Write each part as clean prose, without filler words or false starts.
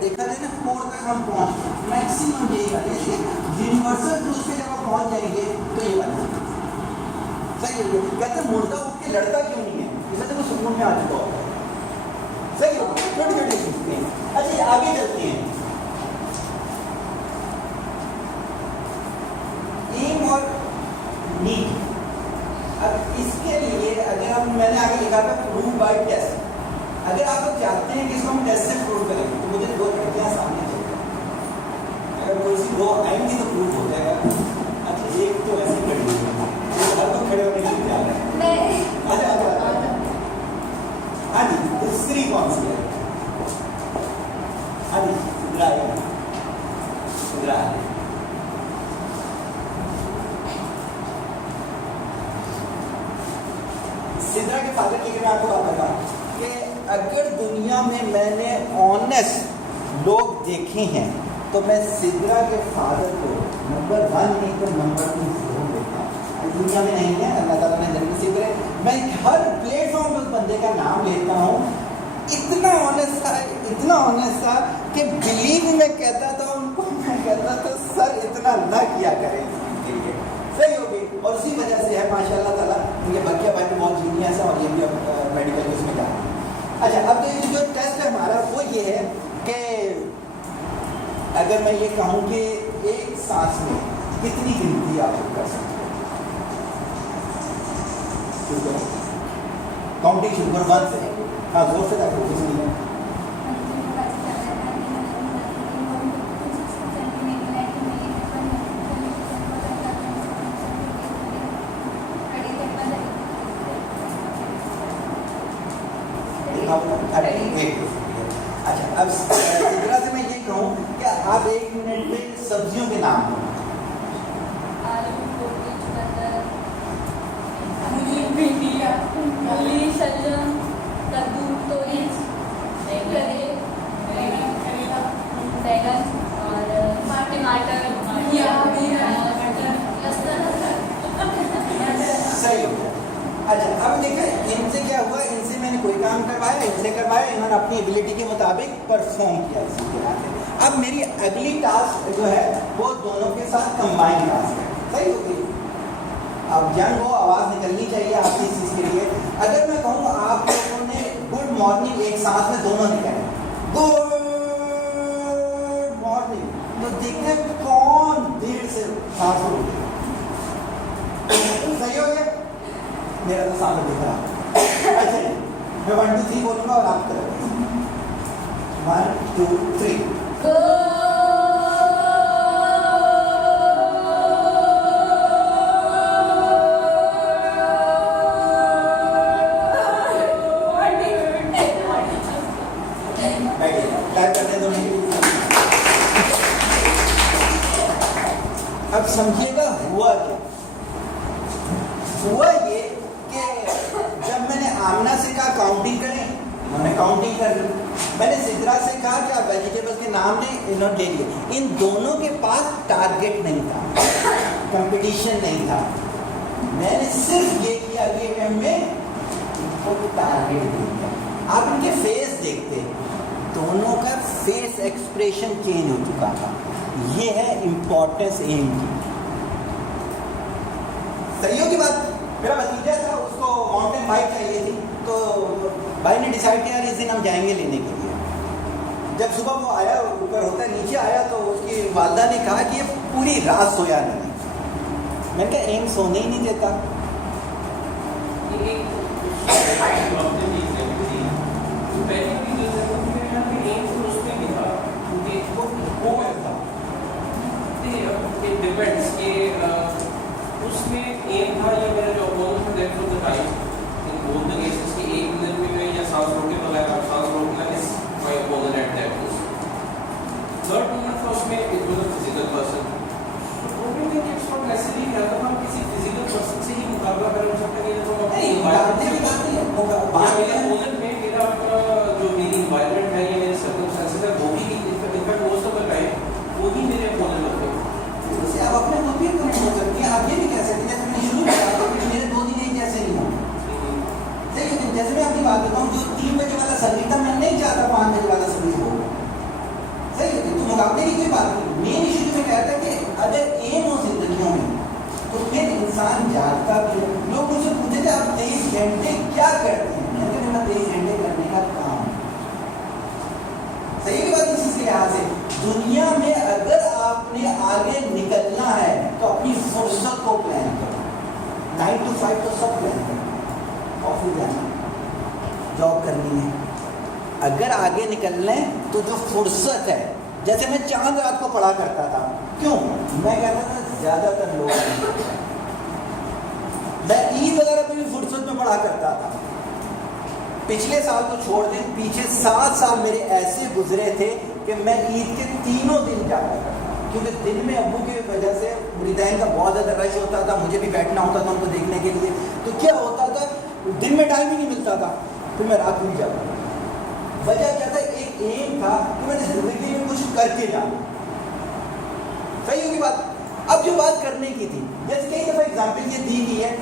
देखा जाए ना 4 तक हम पहुँच मैक्सिमम यही वाले यूनिवर्सल ट्रूथ पे जब आप पहुँच जाएंगे तो ये वाला सही है। कहते मुर्दा उठ के लड़ता क्यों नहीं है, इससे तो सुकून में आ चुका होगा। सही हो, छोटे छोटे सीखते हैं। अच्छा आगे चलते हैं, एम और नीड। अब इसके लिए अगर हम मैंने आगे लिखा था प्रूव बाय टेस्ट। अगर आप लोग चाहते हैं कि इसको हम टेस्ट से प्रूव करें तो मुझे 2 लड़कियां सामने चाहिए। अगर कोई सी 2 आएंगी तो प्रूव हो जाएगा। अच्छा एक तो ऐसे खड़ी हुई है, हर तो खड़े होने के लिए तैयार है। अच्छा हाँ जी, दूसरी कौन सी है? हाँ जी इधर आइए। सिद्रा के फादर की मैं आपको बात बता कि अगर दुनिया में मैंने ऑनेस्ट लोग देखे हैं तो मैं सिद्रा के फादर को नंबर 1 नहीं तो नंबर 2 जरूर देखता हूँ। दुनिया में नहीं है, अल्लाह ताला ने जन्म से करे। मैं हर प्लेटफॉर्म पर उस बंदे का नाम लेता हूँ। इतना ऑनेस्ट था कि बिलीव में कहता था उनको, मैं कहता था सर इतना ना किया करें इसके लिए। सही होगी। और उसी वजह से है माशाल्लाह ताला उनके बकिया भाई भी बहुत जीनियस है और ये भी अब मेडिकल उसमें जा रहे हैं। अच्छा अब तो जो टेस्ट है हमारा वो ये है कि अगर मैं ये कहूँ कि एक सांस में कितनी गिनती आप कर सकते हो? काउंटिंग शुरू करो 1 से। हाँ जोर से ताकि कुछ नहीं है। अच्छा अब सिद्रा से मैं ये कहूँ कि आप 1 मिनट में सब्जियों के नाम लो। आलू, गोभी, चुकंदर, भिंडियाँ, मूली, शलजम, कद्दू, तोरी, करेला, बैंगन और टमाटर, सही हो गया। अच्छा अब देखें इनसे क्या हुआ, इनसे मैंने कोई काम करवाया, इनसे करवाया, इन्होंने अपनी एबिलिटी के मुताबिक परफॉर्म किया इसी के नाते। अब मेरी अगली टास्क जो है वो दोनों के साथ कंबाइन टास्क है। सही हो गई। अब जंग हो आवाज़ निकलनी चाहिए आपकी इस चीज़ के लिए। अगर मैं कहूँ आप लोगों ने गुड मॉर्निंग एक साथ में दोनों निकले गुड मॉर्निंग, तो देखते कौन देर से सांस उठे। सही हो गया। मेरा तो सामने दिख रहा। अच्छा मैं 1 2 3 बोलूँगा और आप करेंगे 1 2 3 अब समझिएगा हुआ क्या। हुआ ये कि जब मैंने आमना से कहा काउंटिंग करें, उन्होंने काउंटिंग कर ली। मैंने सिद्रा से कहा कि आप वेजिटेबल्स के नाम ने इन्होंने ले लिए। इन दोनों के पास टारगेट नहीं था, कंपटीशन नहीं था। मैंने सिर्फ ये किया कि हमें इनको टारगेट दिया। आप इनके फेस देखते, दोनों का फेस एक्सप्रेशन चेंज हो चुका था। ये है इम्पोर्टेंस एम की। सही हो की बात। मेरा भतीजा था, उसको माउंटेन बाइक चाहिए थी, तो भाई ने डिसाइड किया इस दिन हम जाएंगे लेने के लिए। जब सुबह वो आया, ऊपर होता है नीचे आया, तो उसकी वालदा ने कहा कि ये पूरी रात सोया नहीं। मैंने कहा एम सोने ही नहीं देता। उसमें एम था या मेरा जो अपोनेंट था that was the time in both the cases कि एक मिनट में मैं या सांस रोक के बगैर सांस रोकना is my opponent at that time. Third moment था उसमें it was a physical person. तो प्रोब्लम है कि इट्स नॉट नेसेसरी कि अगर हम किसी फिजिकल पर्सन से ही मुकाबला कर सकते हैं तो नहीं मुकाबले की बात नहीं है। मेरे अपोनेंट में मेरा जो मेरी एनवायरनमेंट है या मेरे सर्कमस्टेंसेस है वो भी in fact most of the time वो भी मेरे अपोनेंट होते हैं। जैसे आप अपने खुद भी अपोनेंट हो सकती हैं। आप ये भी कह सकते हैं जैसे मैंने शुरू में कहा कि मेरे 2 दिन एक जैसे नहीं होंगे। सही है। जैसे मैं अपनी बात बताऊँ, जो 3 बजे वाला सर्विस था मैं नहीं चाहता 5 बजे वाला सर्विस हो। भागने की कोई बात नहीं। मेन इशू जो मैं कहता है कि अगर एम हो जिंदगियों में तो फिर इंसान जागता भी है। लोग मुझसे पूछे थे आप 23 घंटे क्या करते हैं? मैंने कहा 23 घंटे करने का काम। सही की बात इसी लिहाज से दुनिया में अगर आपने आगे निकलना है तो अपनी फुर्सत को प्लान करो। 9 to 5 तो सब प्लान करो, ऑफिस जाना, जॉब करनी है। अगर आगे निकलना है तो जो फुर्सत है, जैसे मैं चांद रात को पढ़ा करता था। क्यों? मैं कहता था ज्यादातर लोग, मैं ईद वगैरह पे भी फुर्सत में पढ़ा करता था। पिछले साल तो छोड़ दें, पीछे 7 साल मेरे ऐसे गुजरे थे कि मैं ईद के तीनों दिन जाता था, क्योंकि दिन में अब्बू की वजह से मुरीदैन का बहुत ज़्यादा रश होता था, मुझे भी बैठना होता था उनको देखने के लिए। तो क्या होता था, दिन में टाइम ही नहीं मिलता था, फिर मैं रात में जाता था। वजह क्या था? एक एम था कि मैंने जिंदगी में कुछ करके जाना। सही होगी बात। अब जो बात करने की थी, जैसे कई दफ़ा एग्जाम्पल ये दी गई है।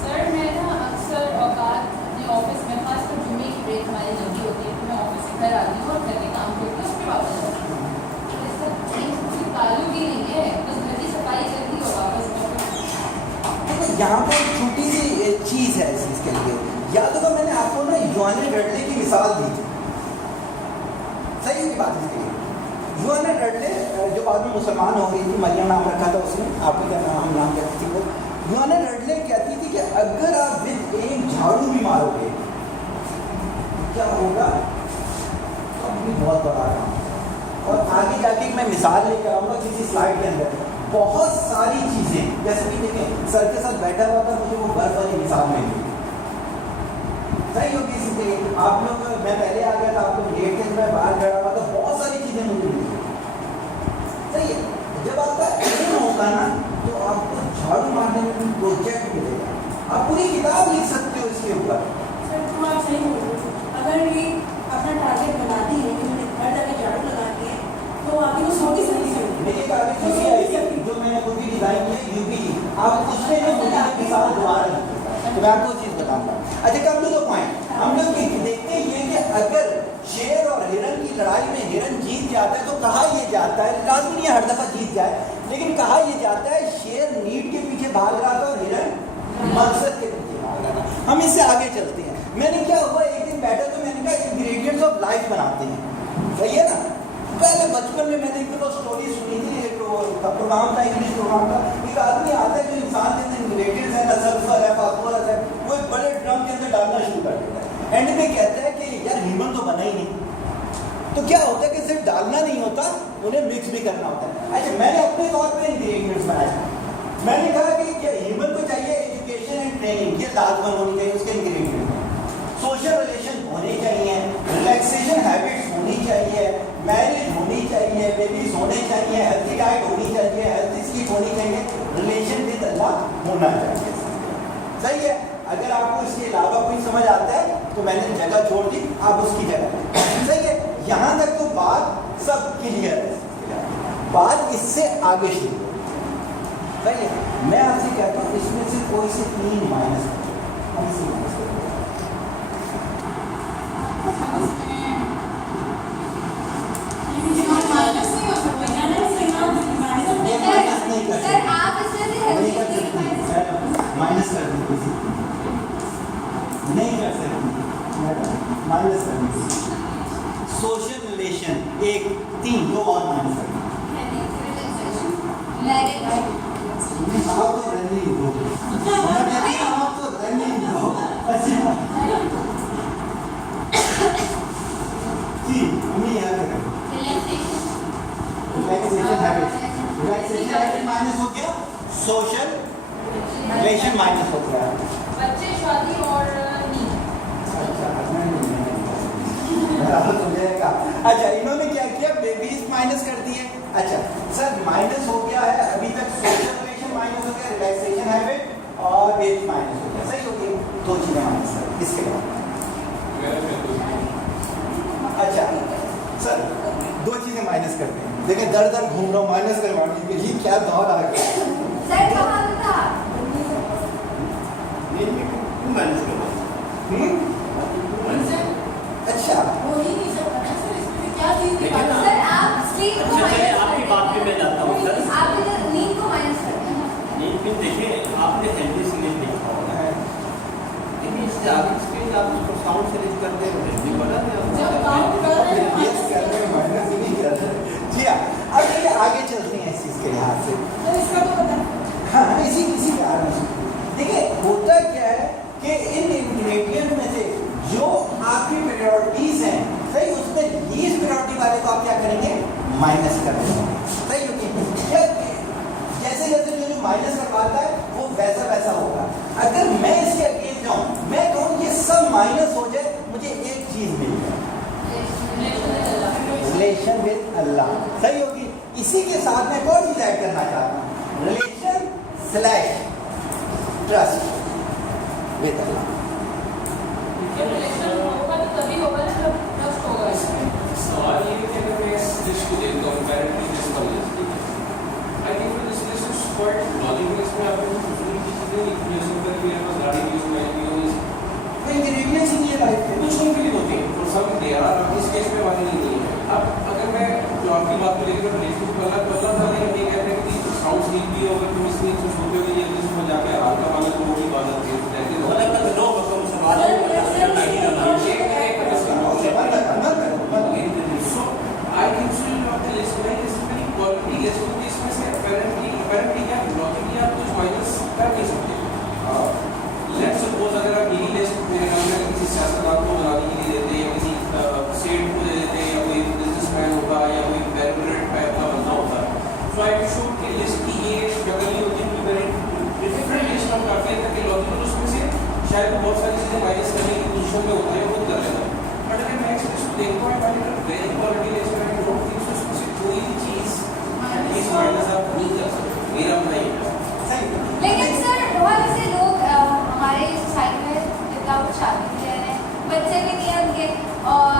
सर मैं ना अक्सर औकात अपने ऑफिस में, खासकर जुम्मे की ब्रेक हमारी जल्दी होती है, तो मैं ऑफिस से घर आती हूँ और घर के काम करती हूँ, उसके वापस जाती हूँ। तो इसका कोई ताल्लुक ही नहीं है, बस घर की सफाई करती और वापस देखो यहाँ पर एक छोटी सी चीज़ है इस चीज़ के लिए। याद होगा मैंने आपको ना यूआने रडले की मिसाल दी थी। सही की बात इसके लिए। यूआने रडले जो बाद में मुसलमान हो गई थी, मरियम नाम रखा था उसने, आपको क्या नाम नाम कहती थी वो। यूआने रडले कहती थी कि अगर आप विद एक झाड़ू भी मारोगे क्या होगा? तो भी बहुत बड़ा काम। और आगे जाके मैं मिसाल लेकर आऊँगा किसी स्लाइड के अंदर। बहुत सारी चीज़ें, जैसे कि देखें सर के साथ बैठा हुआ था, मुझे वो बर्फ वाली मिसाल मिली। सही होगी इसलिए आप लोग, मैं पहले आ गया था, आप लोग लेट थे, मैं बाहर खड़ा हुआ था, बहुत सारी चीज़ें मुझे मिली। सही है। जब आपका एम होगा ना तो आपको झाड़ू मारने में भी प्रोजेक्ट मिलेगा, आप पूरी किताब लिख सकते हो इसके ऊपर। सर तो आप सही बोल रहे हो। अगर ये अपना टारगेट बनाती है कि मैंने हर जगह झाड़ू लगानी है, तो आगे वो सोच ही सकती है। मेरे टारगेट यूपी आई थी, जो मैंने खुद ही डिजाइन किया यूपी। आप उसमें जो मुझे मिसाल दोबारा दी, तो मैं आपको चीज़ बताऊंगा। अच्छा कम टू द पॉइंट, हम लोग देखते हैं ये कि अगर शेर और हिरन की लड़ाई में हिरन जीत जाता है तो कहा यह जाता है, लाजमी नहीं हर दफा जीत जाए, लेकिन कहा यह जाता है शेर नीड के पीछे भाग रहा था और हिरन मकसद के पीछे भाग रहा था। हम इससे आगे चलते हैं। मैंने क्या हुआ, एक दिन बैठा तो मैंने कहा इंग्रेडिएंट्स ऑफ लाइफ बनाते हैं। सही है ना? पहले बचपन में मैंने एक तो स्टोरी सुनी थी, एक प्रोग्राम था, इंग्लिश प्रोग्राम था। एक आदमी आता है जो इंसान के अंदर इंग्रेडिएंट्स है ना, सल्फर है, फास्फोरस है, वो एक बड़े ड्रम के अंदर डालना शुरू कर देता है। एंड में कहता है कि यार ह्यूमन तो बना ही नहीं। तो क्या होता है कि सिर्फ डालना नहीं होता, उन्हें मिक्स भी करना होता है। अच्छा मैंने अपने तौर पर इंग्रेडिएंट्स बनाए। मैंने कहा कि क्या ह्यूमन को चाहिए एजुकेशन एंड ट्रेनिंग, ये लाजमन होनी चाहिए उसके इंग्रेडिएंट। सोशल रिलेशन होने चाहिए, रिलैक्सेशन हैबिट्स होनी चाहिए, मैरिज होनी चाहिए, बेबीज होने चाहिए, हेल्थी डाइट होनी चाहिए, हेल्थी स्लीप होनी चाहिए, रिलेशन विद अल्लाह होना चाहिए। सही है। अगर आपको इसके अलावा कोई समझ आता है तो मैंने जगह छोड़ दी, आप उसकी जगह। सही है। यहाँ तक तो बात सब क्लियर है, बात इससे आगे शुरू हो। सही है। मैं आपसे कहता हूँ इसमें से कोई से 3 माइनस सर आप माइनस कर दी, नहीं कर सकती, माइनस कर दी। सोशल रिलेशन 1 3 2 और माइनस कर दी। आप तो रनिंग हो, आप तो रनिंग हो। अच्छा जी हमें याद रखें रिलैक्सेशन हैबिट माइनस हो गया, सोशल रिलेशन माइनस हो गया। बच्चे, शादी और नींद। अच्छा इन्होंने क्या किया, बेबीज माइनस कर दिए। अच्छा सर माइनस हो गया है अभी तक, सोशल रिलेशन माइनस हो गया, रिलैक्सेशन हैबिट और बेबी माइनस हो गया। सही हो गई, 2 चीजें माइनस कर। इसके बाद अच्छा सर 2 चीजें माइनस करते हैं। देखिए दर दर घूम रहा हूँ, माइनस करवाने के लिए क्या दौर आ गया। सर कहाँ था? माइनस करवा। अच्छा वो ही नहीं सकता ना सर, इसमें क्या चीज़ देखिए ना, सर आप साउंड से रीच करते हैं हिंदी बना जब काउंट कर रहे हैं Yes, कर रहे हैं, minus ही नहीं कर रहे। जी हाँ, अब देखिए आगे चलते हैं इस चीज़ के लिहाज से। तो इसका तो पता है। हाँ, इसी के आगे देखिए होता क्या है कि इन इंग्रेडिएंट में से जो आपकी प्रायोरिटीज हैं, सही, उसमें लीस्ट प्रायोरिटी वाले को आप क्या करेंगे, माइनस कर देंगे। सही होगी, जैसे जैसे जो माइनस करवाता है वो वैसा वैसा होगा। अगर मैं इसके अगेंस्ट जाऊं, मैं कहूँ ये सब माइनस हो जाए, मुझे एक चीज मिल जाए, रिलेशन विद अल्लाह। सही होगी। इसी के साथ मैं कौन चीज ऐड करना चाहता हूँ, relation slash trust with Allah. Relation होगा तो तभी होगा ना जब ट्रस्ट होगा इसमें। सवाल ये है कि अगर मैं इस लिस्ट को देखता हूँ, कंपैरेटिवली लिस्ट का list, I think this list is quite logical. इसमें आपको कुछ चीजें जैसे ऊपर मेरे पास गाड़ी भी हो, मैं भी हूँ, कोई इंग्रेडिएंट्स ही नहीं है लाइफ में। कुछ उनके लिए होते हैं फॉर सम दे आर, इस केस में वाली नहीं है। अब अगर मैं जो आपकी बात को लेकर रिलेशनशिप वाला था, ये कहते हैं कि साउंड स्लीप भी होगा, तुम इसलिए कुछ सोते हो ये जिसमें जाके आराम का मानो तो वो की बात है, I think so you have the list में is very quality list होती है। इसमें से apparently क्या logically आप कुछ माइनस कर नहीं सकते। Let's suppose अगर आप यही लिस्ट मेरे ख्याल में किसी सियासतदान को बनाने के लिए देते हैं, या किसी सेठ को दे देते हैं, या कोई बिजनेसमैन होगा, या कोई बैरोक्रेट टाइप का बंदा होता है, तो आई शो कि लिस्ट की ये जगह नहीं होती है, वेरी डिफरेंट लिस्ट हम काफी हद तक लॉजिकल, उसमें से शायद बहुत सारी चीजें माइनस करने की पोजीशन में होता है, वो कर लेता है। बट अगर मैं इस लिस्ट को देखता हूँ, वेरी क्वालिटी लिस्ट में उसमें से कोई भी चीज एटलीस्ट माइनस आप नहीं कर सकते, मेरा नहीं है। लेकिन सर बहुत ऐसे लोग हमारे सोसाइटी में विदाउट शादी भी रह रहे हैं, बच्चे भी नहीं है उनके, और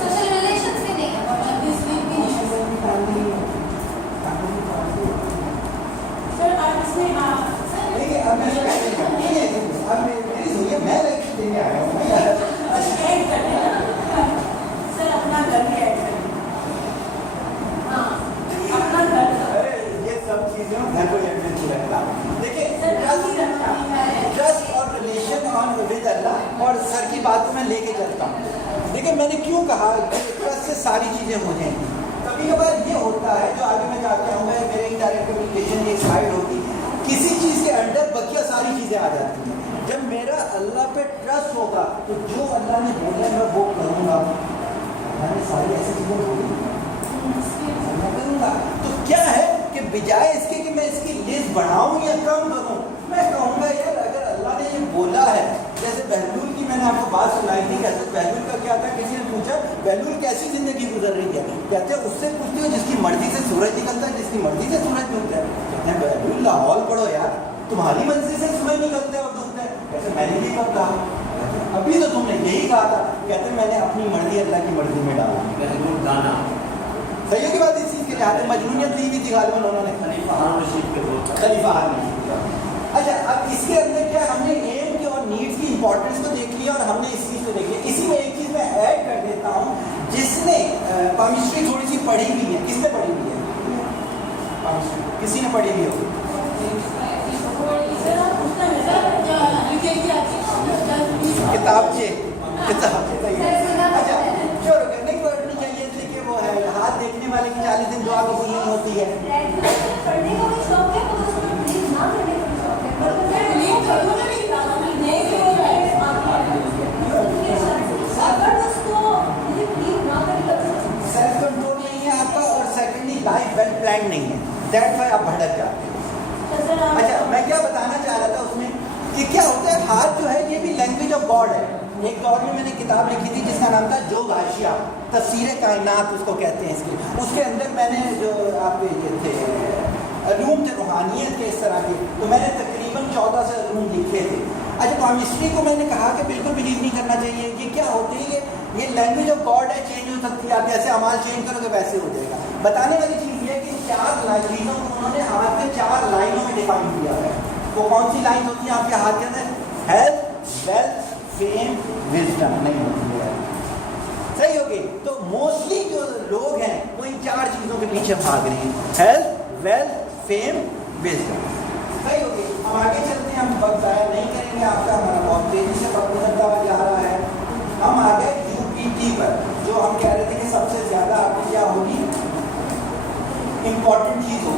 सोशल रिलेशंस भी नहीं है, और दिस वीक भी नहीं है। सर आप इसमें देखिए अब मैं अब मेरी सुनिए, मैं लेक्चर देने आया हूँ। ऐड कर देना सर, अपना घर भी ऐड कर देना। हाँ, अपना घर। अरे ये सब चीजें घर को ऐड नहीं लगता। देखिए सर काफी अच्छा ट्रस्ट और रिलेशन ऑन विद अल्लाह, और सर की बात को मैं लेके चलता हूँ। देखिए मैंने क्यों कहा कि ट्रस्ट से सारी चीजें हो जाएंगी। कभी कभार ये होता है, जो आगे मैं जाते हूँ, मेरे इनडायरेक्ट कम्युनिकेशन की साइड होती है, किसी चीज के अंडर बकिया सारी चीजें आ जाती हैं। जब मेरा अल्लाह पे ट्रस्ट होगा तो जो अल्लाह ने बोला मैं वो करूँगा। मैंने सारी ऐसी चीजें बोली मैं करूँगा। तो क्या है कि बजाय इसके कि मैं इसकी लिस्ट बढ़ाऊँ या कम करूँ, मैं कहूँगा यार अगर अल्लाह ने ये बोला है, जैसे बहलूल की मैंने आपको बात सुनाई थी, कैसे बहलूल का क्या था, किसी ने पूछा बहलूल कैसी जिंदगी गुजर रही है, कहते हैं उससे पूछते हो जिसकी मर्जी से सूरज निकलता है, जिसकी मर्जी से सूरज डूबता है। कहते हैं बहलूल लाहौल पढ़ो यार, तुम्हारी मर्जी से सूरज निकलता है और डूबता है। कहते मैंने भी कब कहा, अभी तो तुमने यही कहा था। कहते मैंने अपनी मर्जी अल्लाह की मर्जी में डाला। सही की बात इस चीज़ के लिए मजबूरियत दी हुई थी गालिबन उन्होंने खलीफा हारून रशीद। अच्छा अब इसके अंदर क्या हमने एम की और नीड्स की इंपॉर्टेंस को देख लिया और हमने इस चीज़ को देख लिया। इसी में एक चीज़ मैं ऐड कर देता हूँ, जिसने केमिस्ट्री थोड़ी सी पढ़ी हुई है, किसने पढ़ी हुई है, किसी ने पढ़ी हुई हो किताबचे अच्छा चलो नहीं पढ़नी चाहिए, इसलिए वो है हाथ देखने वाले की 40 दिन दुआ कबूल नहीं होती है। पढ़ने का भी शौक है, तो उसको प्लीज ना करने का भी शौक है। सेल्फ कंट्रोल नहीं है आपका, और सेकेंडली लाइफ वेल प्लान नहीं है, दैट्स व्हाई आप भटक जाते हैं। अच्छा मैं क्या बताना चाह रहा था उसमें कि क्या होता है, हाथ जो है ये भी लैंग्वेज ऑफ गॉड है। एक दौर में मैंने किताब लिखी थी जिसका नाम था जोग हाशिया, तफसीर कायनात उसको कहते हैं इसके। उसके अंदर मैंने जो आपके ये थे रूम थे रूहानियत के इस तरह के, तो मैंने तकरीबन 14 से रूम लिखे थे। अच्छा केमिस्ट्री को मैंने कहा कि बिल्कुल बिलीव नहीं करना चाहिए, ये क्या होती है, ये लैंग्वेज ऑफ गॉड है, चेंज हो सकती है, आप जैसे अमाल चेंज करोगे वैसे हो जाएगा। बताने वाली चीज़ ये है कि 4 चीज़ों को उन्होंने हाथ में 4 लाइनों में डिफाइन किया है। वो कौन सी लाइन होती है आपके हाथ के अंदर, हेल्थ, वेल्थ, फेम, विजडम नहीं होती है। सही होगी। तो मोस्टली जो लोग हैं वो इन 4 चीज़ों के पीछे भाग रहे हैं, हेल्थ, वेल्थ, फेम, विजडम। सही होगी। हम आगे चलते हैं, हम वक्त ज़ाया नहीं करेंगे आपका, हमारा बहुत तेज़ी से जो हम कह रहे थे कि सबसे ज्यादा आपकी क्या होगी, इंपॉर्टेंट चीज होगी।